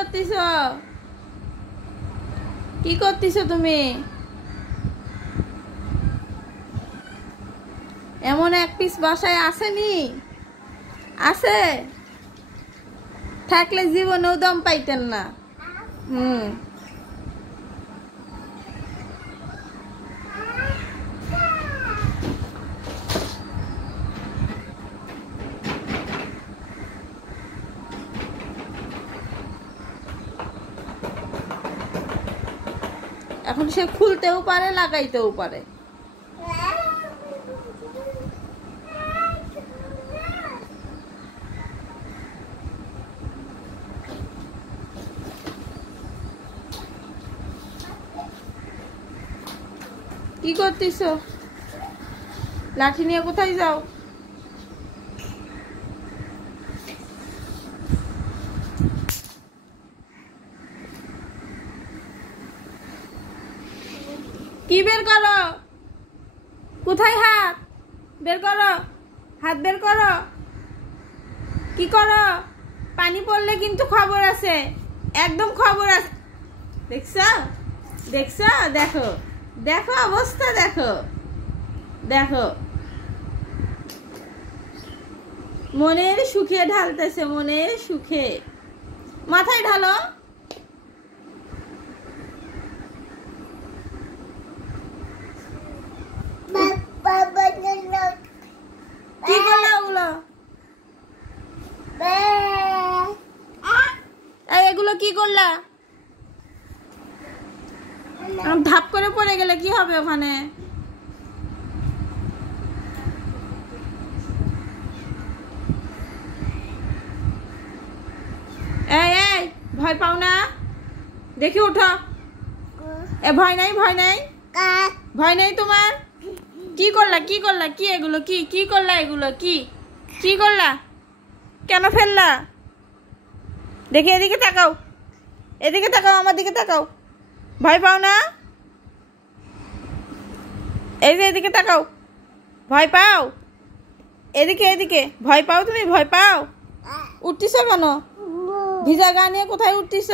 করতেছো? কি করতেছো তুমি? এমন এক পিস বাসায় আসেনি? আছে থাকলে জীবনেও দম পাইতেন না। এখন সে খুলতেও পারে, লাগাইতেও পারে। কি করতেছো? লাঠি নিয়ে কোথায় যাও? কি বের করো? কোথায় হাত বের করো? হাত বের করো। কি করো? পানি পড়লে কিন্তু খবর আছে, একদম খবর আছে। দেখছো দেখছো? দেখো দেখো অবস্থা, দেখো দেখো। মনের সুখে ঢালতেছে, মনের সুখে। মাথায় ঢালো। কি করলা ওগুলো? এগুলো কি করলা? ধাপ করে পড়ে গেলে কি হবে ওখানে? এই এই ভয় পাও না? দেখি উঠো। ভয় নাই, ভয় নাই, ভয় নাই তোমার? কি করলা? কি করলা? কি এগুলো? কি কি করলা? এগুলো কি কি করলা? কেন ফেললা? দেখি এদিকে তাকাও, এদিকে তাকাও, আমার দিকে তাকাও। ভয় পাও না? এই যে এদিকে তাকাও। ভয় পাও? এদিকে এদিকে। ভয় পাও তুমি? ভয় পাও? উঠতিস কেন? ভিজা গা নিয়ে কোথায় উঠতিস?